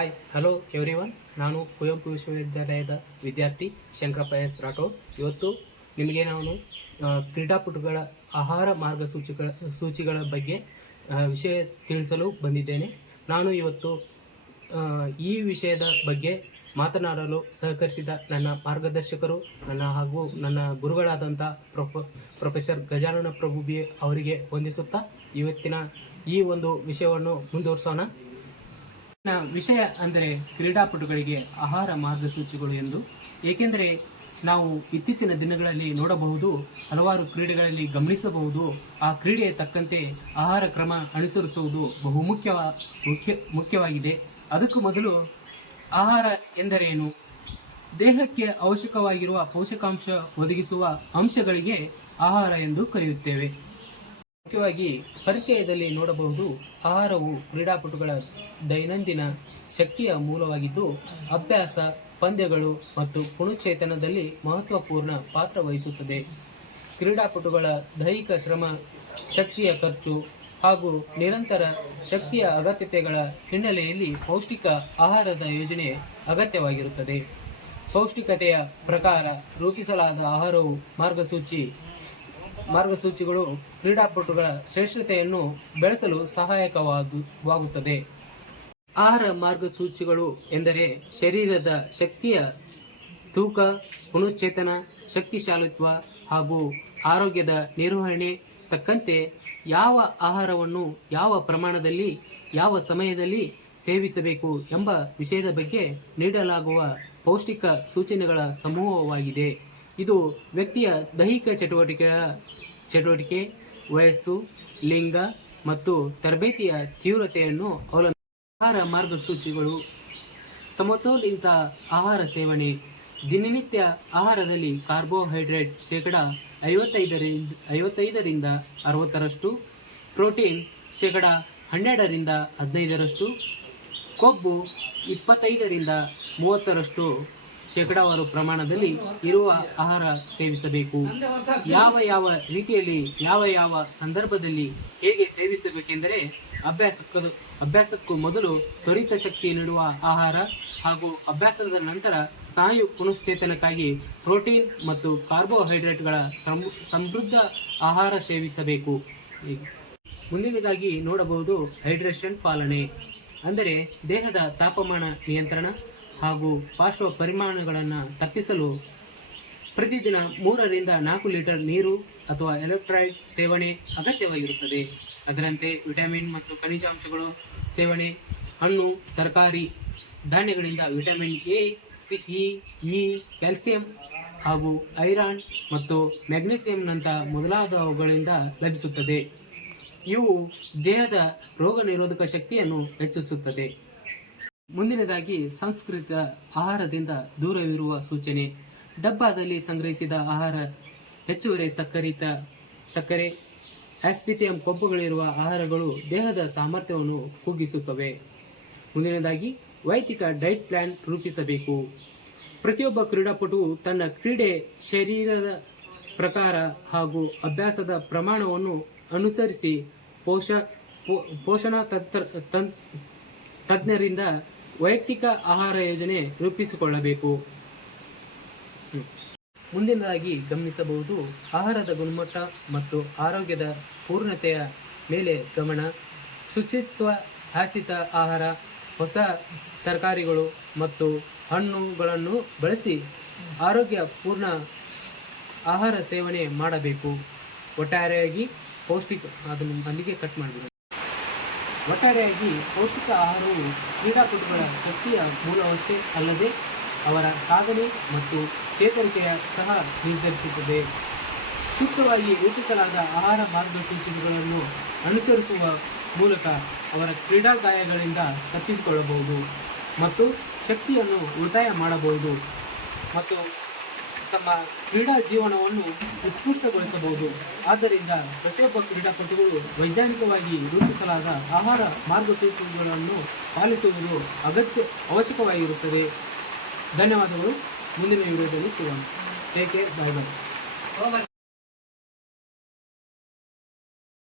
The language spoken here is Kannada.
ಹಾಯ್ ಹಲೋ ಎವ್ರಿವನ್ ನಾನು ಕುವೆಂಪು ವಿಶ್ವವಿದ್ಯಾಲಯದ ವಿದ್ಯಾರ್ಥಿ ಶಂಕರಪ್ಪ ಎಸ್ ರಾಠೋಡ್. ಇವತ್ತು ನಿಮಗೆ ನಾನು ಕ್ರೀಡಾಪಟುಗಳ ಆಹಾರ ಮಾರ್ಗಸೂಚಿಗಳ, ಸೂಚಿಗಳ ಬಗ್ಗೆ ವಿಷಯ ತಿಳಿಸಲು ಬಂದಿದ್ದೇನೆ. ನಾನು ಇವತ್ತು ಈ ವಿಷಯದ ಬಗ್ಗೆ ಮಾತನಾಡಲು ಸಹಕರಿಸಿದ ನನ್ನ ಮಾರ್ಗದರ್ಶಕರು, ನನ್ನ ಹಾಗೂ ನನ್ನ ಗುರುಗಳಾದಂಥ prof, professor Gajanana Prabhu B ಅವರಿಗೆ ವಂದಿಸುತ್ತಾ ಇವತ್ತಿನ ಈ ಒಂದು ವಿಷಯವನ್ನು ಮುಂದುವರಿಸೋಣ. ವಿಷಯ ಅಂದರೆ ಕ್ರೀಡಾಪಟುಗಳಿಗೆ ಆಹಾರ ಮಾರ್ಗಸೂಚಿಗಳು ಎಂದು. ಏಕೆಂದರೆ ನಾವು ಇತ್ತೀಚಿನ ದಿನಗಳಲ್ಲಿ ನೋಡಬಹುದು, ಹಲವಾರು ಕ್ರೀಡೆಗಳಲ್ಲಿ ಗಮನಿಸಬಹುದು. ಆ ಕ್ರೀಡೆಯ ತಕ್ಕಂತೆ ಆಹಾರ ಕ್ರಮ ಅನುಸರಿಸುವುದು ಬಹುಮುಖ್ಯ ಮುಖ್ಯ, ಮುಖ್ಯವಾಗಿದೆ. ಅದಕ್ಕೂ ಮೊದಲು ಆಹಾರ ಎಂದರೇನು? ದೇಹಕ್ಕೆ ಅವಶ್ಯಕವಾಗಿರುವ ಪೋಷಕಾಂಶ ಒದಗಿಸುವ ಅಂಶಗಳಿಗೆ ಆಹಾರ ಎಂದು ಕರೆಯುತ್ತೇವೆ. ಮುಖ್ಯವಾಗಿ ಪರಿಚಯದಲ್ಲಿ ನೋಡಬಹುದು ಆಹಾರವು ಕ್ರೀಡಾಪಟುಗಳ ದೈನಂದಿನ ಶಕ್ತಿಯ ಮೂಲವಾಗಿದ್ದು, ಅಭ್ಯಾಸ, ಪಂದ್ಯಗಳು ಮತ್ತು ಪುನಶ್ಚೇತನದಲ್ಲಿ ಮಹತ್ವಪೂರ್ಣ ಪಾತ್ರ ವಹಿಸುತ್ತದೆ. ಕ್ರೀಡಾಪಟುಗಳ ದೈಹಿಕ ಶ್ರಮ, ಶಕ್ತಿಯ ಖರ್ಚು ಹಾಗೂ ನಿರಂತರ ಶಕ್ತಿಯ ಅಗತ್ಯತೆಗಳ ಹಿನ್ನೆಲೆಯಲ್ಲಿ ಪೌಷ್ಟಿಕ ಆಹಾರದ ಯೋಜನೆ ಅಗತ್ಯವಾಗಿರುತ್ತದೆ. ಪೌಷ್ಟಿಕತೆಯ ಪ್ರಕಾರ ರೂಪಿಸಲಾದ ಆಹಾರವು ಮಾರ್ಗಸೂಚಿ ಮಾರ್ಗಸೂಚಿಗಳು ಕ್ರೀಡಾಪಟುಗಳ ಶ್ರೇಷ್ಠತೆಯನ್ನು ಬೆಳೆಸಲು ಸಹಾಯಕವಾಗುತ್ತದೆ ಆಹಾರ ಮಾರ್ಗಸೂಚಿಗಳು ಎಂದರೆ ಶರೀರದ ಶಕ್ತಿಯ ತೂಕ, ಪುನಶ್ಚೇತನ, ಶಕ್ತಿಶಾಲಿತ್ವ ಹಾಗೂ ಆರೋಗ್ಯದ ನಿರ್ವಹಣೆ ತಕ್ಕಂತೆ ಯಾವ ಆಹಾರವನ್ನು ಯಾವ ಪ್ರಮಾಣದಲ್ಲಿ, ಯಾವ ಸಮಯದಲ್ಲಿ ಸೇವಿಸಬೇಕು ಎಂಬ ವಿಷಯದ ಬಗ್ಗೆ ನೀಡಲಾಗುವ ಪೌಷ್ಟಿಕ ಸೂಚನೆಗಳ ಸಮೂಹವಾಗಿದೆ. ಇದು ವ್ಯಕ್ತಿಯ ದೈಹಿಕ ಚಟುವಟಿಕೆಗಳ ಚಟುವಟಿಕೆ, ವಯಸ್ಸು, ಲಿಂಗ ಮತ್ತು ತರಬೇತಿಯ ತೀವ್ರತೆಯನ್ನು ಅವಲಂಬ ಆಹಾರ ಮಾರ್ಗಸೂಚಿಗಳು. ಸಮತೋಲಿತ ಆಹಾರ ಸೇವನೆ. ದಿನನಿತ್ಯ ಆಹಾರದಲ್ಲಿ ಕಾರ್ಬೋಹೈಡ್ರೇಟ್ ಶೇಕಡ ಐವತ್ತೈದರಿಂದ ಐವತ್ತೈದರಿಂದ ಅರವತ್ತರಷ್ಟು, ಪ್ರೋಟೀನ್ ಶೇಕಡ ಹನ್ನೆರಡರಿಂದ ಹದಿನೈದರಷ್ಟು, ಕೊಬ್ಬು ಇಪ್ಪತ್ತೈದರಿಂದ ಮೂವತ್ತರಷ್ಟು. ಶೇಕಡಾವಾರು ಪ್ರಮಾಣದಲ್ಲಿ ಇರುವ ಆಹಾರ ಸೇವಿಸಬೇಕು. ಯಾವ ಯಾವ ರೀತಿಯಲ್ಲಿ, ಯಾವ ಯಾವ ಸಂದರ್ಭದಲ್ಲಿ ಹೇಗೆ ಸೇವಿಸಬೇಕೆಂದರೆ ಅಭ್ಯಾಸಕ್ಕ, ಅಭ್ಯಾಸಕ್ಕೂ ಮೊದಲು ತ್ವರಿತ ಶಕ್ತಿ ನೀಡುವ ಆಹಾರ ಹಾಗೂ ಅಭ್ಯಾಸದ ನಂತರ ಸ್ನಾಯು ಪುನಶ್ಚೇತನಕ್ಕಾಗಿ ಪ್ರೋಟೀನ್ ಮತ್ತು ಕಾರ್ಬೋಹೈಡ್ರೇಟ್ಗಳ ಸಮ್- ಸಮೃದ್ಧ ಆಹಾರ ಸೇವಿಸಬೇಕು. ಮುಂದಿನದಾಗಿ ನೋಡಬಹುದು ಹೈಡ್ರೇಷನ್ ಪಾಲನೆ. ಅಂದರೆ ದೇಹದ ತಾಪಮಾನ ನಿಯಂತ್ರಣ ಹಾಗೂ ಪಾರ್ಶ್ವ ಪರಿಮಾಣಗಳನ್ನು ತಪ್ಪಿಸಲು ಪ್ರತಿದಿನ ಮೂರರಿಂದ ನಾಲ್ಕು ಲೀಟರ್ ನೀರು ಅಥವಾ ಎಲೆಕ್ಟ್ರೈಟ್ ಸೇವನೆ ಅಗತ್ಯವಾಗಿರುತ್ತದೆ. ಅದರಂತೆ ವಿಟಮಿನ್ ಮತ್ತು ಖನಿಜಾಂಶಗಳು ಸೇವನೆ, ಹಣ್ಣು, ತರಕಾರಿ, ಧಾನ್ಯಗಳಿಂದ vitamin A, C, E calcium ಹಾಗೂ ಐರನ್ ಮತ್ತು ಮ್ಯಾಗ್ನೀಸಿಯಂನಂಥ ಮೊದಲಾದವುಗಳಿಂದ ಲಭಿಸುತ್ತದೆ. ಇವು ದೇಹದ ರೋಗ ನಿರೋಧಕ ಶಕ್ತಿಯನ್ನು ಹೆಚ್ಚಿಸುತ್ತದೆ. ಮುಂದಿನದಾಗಿ ಸಂಸ್ಕೃತ ಆಹಾರದಿಂದ ದೂರವಿರುವ ಸೂಚನೆ. ಡಬ್ಬಾದಲ್ಲಿ ಸಂಗ್ರಹಿಸಿದ ಆಹಾರ ಹೆಚ್ಚುವರಿ ಸಕ್ಕರಿತ ಸಕ್ಕರೆ ಆಸ್ಪಿಥಿಯಂ ಕೊಬ್ಬುಗಳಿರುವ ಆಹಾರಗಳು ದೇಹದ ಸಾಮರ್ಥ್ಯವನ್ನು ಕುಗ್ಗಿಸುತ್ತವೆ. ಮುಂದಿನದಾಗಿ ವೈಯಕ್ತಿಕ ಡೈಟ್ ಪ್ಲಾನ್ ರೂಪಿಸಬೇಕು. ಪ್ರತಿಯೊಬ್ಬ ಕ್ರೀಡಾಪಟು ತನ್ನ ಕ್ರೀಡೆ ಶರೀರದ ಪ್ರಕಾರ ಹಾಗೂ ಅಭ್ಯಾಸದ ಪ್ರಮಾಣವನ್ನು ಅನುಸರಿಸಿ ಪೋಷ ಪೋಷಣಾ ತಜ್ಞರಿಂದ ವೈಯಕ್ತಿಕ ಆಹಾರ ಯೋಜನೆ ರೂಪಿಸಿಕೊಳ್ಳಬೇಕು. ಮುಂದಿನದಾಗಿ ಗಮನಿಸಬಹುದು ಆಹಾರದ ಗುಣಮಟ್ಟ ಮತ್ತು ಆರೋಗ್ಯದ ಪೂರ್ಣತೆಯ ಮೇಲೆ ಗಮನ. ಶುಚಿತ್ವ, ಹಾಸಿತ ಆಹಾರ, ಹೊಸ ತರಕಾರಿಗಳು ಮತ್ತು ಹಣ್ಣುಗಳನ್ನು ಬಳಸಿ ಆರೋಗ್ಯ ಪೂರ್ಣ ಆಹಾರ ಸೇವನೆ ಮಾಡಬೇಕು. ಒಟ್ಟಾರೆಯಾಗಿ ಪೌಷ್ಟಿಕ, ಅದನ್ನು ಅಲ್ಲಿಗೆ ಕಟ್ ಮಾಡಿಬಿಡೋಣ. ಒಟ್ಟಾರೆಯಾಗಿ ಪೌಷ್ಟಿಕ ಆಹಾರವು ಕ್ರೀಡಾಪಟುಗಳ ಶಕ್ತಿಯ ಮೂಲವಷ್ಟೇ ಅಲ್ಲದೆ ಅವರ ಸಾಧನೆ ಮತ್ತು ಚೇತರಿಕೆಯ ಸಹ ನಿರ್ಧರಿಸುತ್ತದೆ. ಸೂಕ್ತವಾಗಿ ರೂಪಿಸಲಾದ ಆಹಾರ ಮಾರ್ಗಸೂಚಿಗಳನ್ನು ಅನುಸರಿಸುವ ಮೂಲಕ ಅವರ ಕ್ರೀಡಾ ಗಾಯಗಳಿಂದ ತಪ್ಪಿಸಿಕೊಳ್ಳಬಹುದು ಮತ್ತು ಶಕ್ತಿಯನ್ನು ಉಳಿತಾಯ ಮಾಡಬಹುದು. ಮತ್ತು ತಮ್ಮ ಕ್ರೀಡಾ ಜೀವನವನ್ನು ಉತ್ಕೃಷ್ಟಗೊಳಿಸಬಹುದು. ಆದ್ದರಿಂದ ಪ್ರತಿಯೊಬ್ಬ ಕ್ರೀಡಾಪಟುಗಳು ವೈಜ್ಞಾನಿಕವಾಗಿ ರೂಪಿಸಲಾದ ಆಹಾರ ಮಾರ್ಗಸೂಚಿಗಳನ್ನು ಪಾಲಿಸುವುದು ಅಗತ್ಯ ಅವಶ್ಯಕವಾಗಿರುತ್ತದೆ. ಧನ್ಯವಾದಗಳು. ಮುಂದಿನ ವಿಡಿಯೋದಲ್ಲಿ ಸಿಗೋಣ. ಟೇಕ್ ಕೇರ್ ಬಾಯ್ ಬಾಯ್